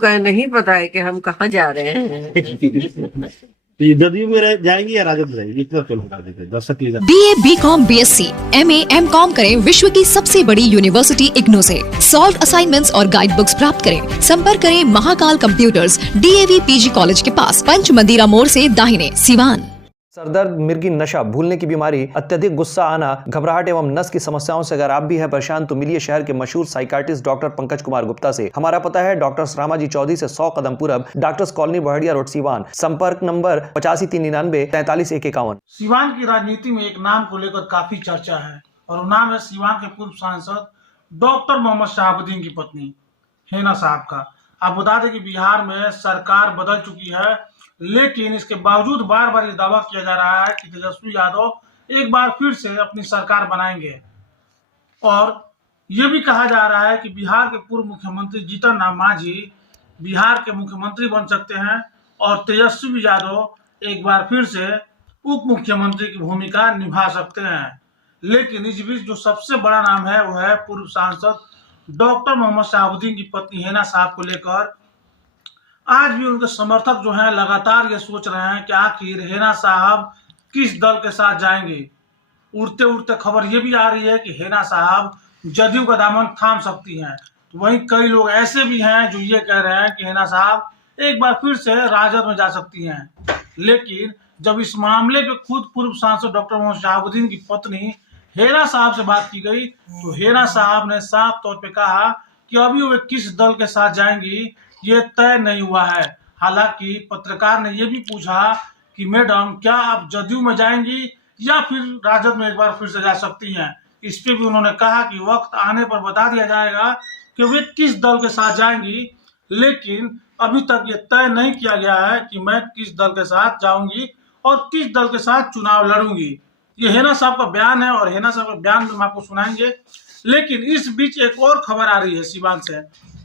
का नहीं पता है कि हम कहाँ जा रहे हैं। तो ये जदयू में जाएंगी या राजद रहेगी, इतना तो बता देते दर्शक leader. BA, BCom, BSc, MA, MCom करें विश्व की सबसे बड़ी यूनिवर्सिटी इग्नू से। सॉल्व असाइनमेंट्स और गाइड बुक्स प्राप्त करें। संपर्क करें Mahakal computers, DAV PG college के पास, पंच मंदिरा मोड़ से दाहिने, सिवान। सरदर्द, मिर्गी, नशा, भूलने की बीमारी, अत्यधिक गुस्सा आना, घबराहट एवं नस की समस्याओं से अगर आप भी हैं परेशान तो मिलिए शहर के मशहूर साइकाट्रिस्ट डॉक्टर पंकज कुमार गुप्ता से। हमारा पता है डॉक्टर रामाजी चौधरी से 100 कदम पूरब, doctors colony Bahadiya road, Siwan. संपर्क नंबर 85 399 43 151। सिवान की राजनीति में एक नाम को लेकर काफी चर्चा है और वो नाम है सिवान के पूर्व सांसद डॉक्टर मोहम्मद शहाबुद्दीन की पत्नी हेना साहब का। आप बता दें कि बिहार में सरकार बदल चुकी है, लेकिन इसके बावजूद बार बार ये दावा किया जा रहा है कि तेजस्वी यादव एक बार फिर से अपनी सरकार बनाएंगे और ये भी कहा जा रहा है कि बिहार के पूर्व मुख्यमंत्री जीतन राम मांझी बिहार के मुख्यमंत्री बन सकते हैं और तेजस्वी यादव एक बार फिर से उप मुख्यमंत्री की भूमिका निभा सकते हैं। लेकिन इस बीच जो सबसे बड़ा नाम है वो है पूर्व सांसद डॉक्टर मोहम्मद शहाबुद्दीन की पत्नी हेना साहब को लेकर। आज भी उनके समर्थक जो हैं लगातार ये सोच रहे हैं कि आखिर हेना साहब किस दल के साथ जाएंगे। उड़ते उड़ते खबर ये भी आ रही है कि हेना साहब जदयू का दामन थाम सकती हैं। तो वहीं कई लोग ऐसे भी हैं जो ये कह रहे हैं कि हेना साहब एक बार फिर से राजद में जा सकती हैं। लेकिन जब इस मामले पे खुद पूर्व सांसद डॉक्टर मोहम्मद शहाबुद्दीन की पत्नी हेना साहब से बात की गई तो हेना साहब ने साफ तौर पे कहा कि अभी वे किस दल के साथ जाएंगी ये तय नहीं हुआ है। हालांकि पत्रकार ने यह भी पूछा कि मैडम क्या आप जदयू में जाएंगी या फिर राजद में एक बार फिर से जा सकती हैं। इस पे भी उन्होंने कहा कि वक्त आने पर बता दिया जाएगा कि वे किस दल के साथ जाएंगी, लेकिन अभी तक ये तय नहीं किया गया है कि मैं किस दल के साथ जाऊंगी और किस दल के साथ चुनाव लड़ूंगी। ये हेना साहब का बयान है और हेना साहब का बयान हम आपको सुनाएंगे। लेकिन इस बीच एक और खबर आ रही है सिवान से।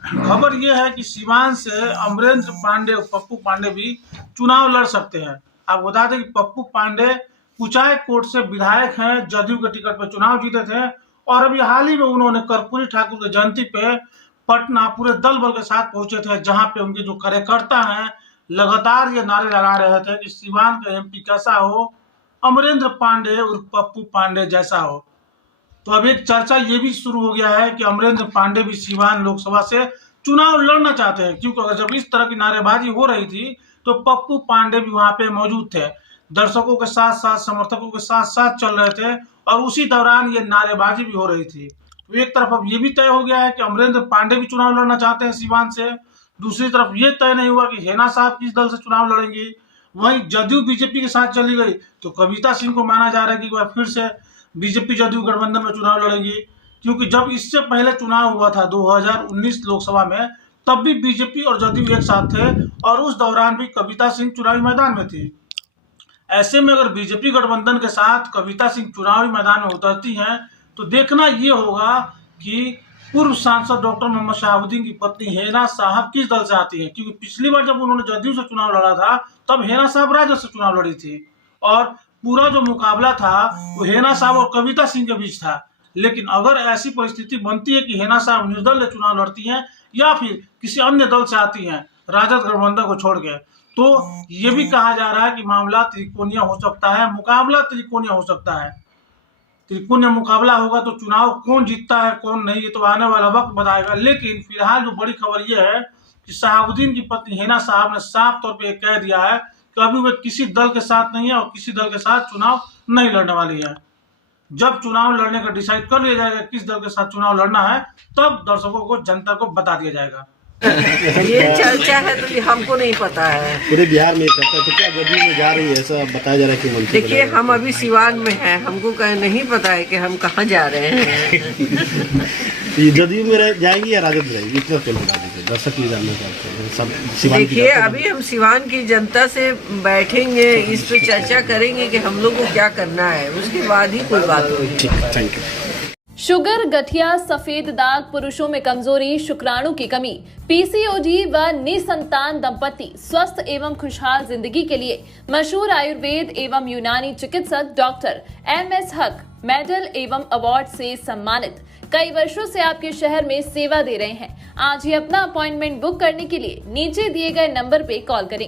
खबर यह है कि सिवान से अमरेंद्र पांडे और पप्पू पांडे भी चुनाव लड़ सकते हैं। आप बता दें कि पप्पू पांडे कुचाय कोट से विधायक हैं, जदयू के टिकट पर चुनाव जीते थे और अभी हाल ही में उन्होंने कर्पूरी ठाकुर की जयंती पे पटना पूरे दल बल के साथ पहुंचे थे, जहां पे उनके जो कार्यकर्ता हैं लगातार ये नारे लगा रहे थे कि सिवान का MP कैसा हो, अमरेंद्र पांडे और पप्पू पांडे जैसा हो। तो अब एक चर्चा ये भी शुरू हो गया है कि अमरेंद्र पांडे भी सिवान लोकसभा से चुनाव लड़ना चाहते हैं, क्योंकि अगर जब इस तरह की नारेबाजी हो रही थी तो पप्पू पांडे भी वहां पे मौजूद थे, दर्शकों के साथ साथ समर्थकों के साथ साथ चल रहे थे और उसी दौरान ये नारेबाजी भी हो रही थी। तो एक तरफ अब ये भी तय हो गया है कि अमरेंद्र पांडे भी चुनाव लड़ना चाहते हैं सिवान से, दूसरी तरफ ये तय नहीं हुआ कि हेना साहब किस दल से चुनाव लड़ेंगी। वहीं जदयू बीजेपी के साथ चली गई तो कविता सिंह को माना जा रहा है कि एक बार फिर से बीजेपी जदयू गठबंधन में चुनाव लड़ेंगी, क्योंकि जब इससे पहले चुनाव हुआ था 2019 लोकसभा में तब भी बीजेपी और जदयू एक साथ थे और उस दौरान भी कविता सिंह चुनावी मैदान में थी। ऐसे में अगर बीजेपी गठबंधन के साथ कविता सिंह चुनावी मैदान में उतरती हैं तो देखना ये होगा कि पूर्व सांसद डॉक्टर मोहम्मद शहाबुद्दीन की पत्नी हेना साहब किस दल से आती है, क्योंकि पिछली बार जब उन्होंने जदयू से चुनाव लड़ा था तब हेना साहब राजद से चुनाव लड़ी थी और पूरा जो मुकाबला था वो हेना साहब और कविता सिंह के बीच था। लेकिन अगर ऐसी परिस्थिति बनती है कि हेना साहब निर्दलीय चुनाव लड़ती हैं या फिर किसी अन्य दल से आती हैं राजद गठबंधन को छोड़ के, तो ये भी कहा जा रहा है कि मामला त्रिकोणीय हो सकता है, मुकाबला त्रिकोणीय हो सकता है। त्रिकोणीय मुकाबला होगा तो चुनाव कौन जीतता है कौन नहीं ये तो आने वाला वक्त बताएगा। लेकिन फिलहाल जो बड़ी खबर ये है कि शहाबुद्दीन की पत्नी हेना साहब ने साफ तौर पे कह दिया है कि अभी वे किसी दल के साथ नहीं है और किसी दल के साथ चुनाव नहीं लड़ने वाली है। जब चुनाव लड़ने का डिसाइड कर लिया जाएगा किस दल के साथ चुनाव लड़ना है तब दर्शकों को जनता को बता दिया जाएगा। ये चर्चा है तो ये हमको नहीं पता है। पूरे बिहार में चर्चा, तो क्या जदयू में जा रही है ऐसा बताया जा रहा है कि मंत्री? देखिए हम अभी सिवान में हैं, हमको नहीं पता है कि हम कहाँ जा रहे हैं। ये जदयू में जाएंगी या राजद रहेगी, इतना तो बता देते दर्शक लीडर जानना चाहते हैं सब सिवान की। देखिए अभी हम सिवान की जनता से बैठेंगे, इस पे चर्चा करेंगे कि हम लोग को क्या करना है, उसके बाद ही कोई बात होगी। ठीक है, थैंक यू। शुगर, गठिया, सफेद दाग, पुरुषों में कमजोरी, शुक्राणु की कमी, PCOD व निसंतान दंपति स्वस्थ एवं खुशहाल जिंदगी के लिए मशहूर आयुर्वेद एवं यूनानी चिकित्सक डॉक्टर MS हक मेडल एवं अवार्ड से सम्मानित कई वर्षों से आपके शहर में सेवा दे रहे हैं। आज ही अपना अपॉइंटमेंट बुक करने के लिए नीचे दिए गए नंबर पे कॉल करें।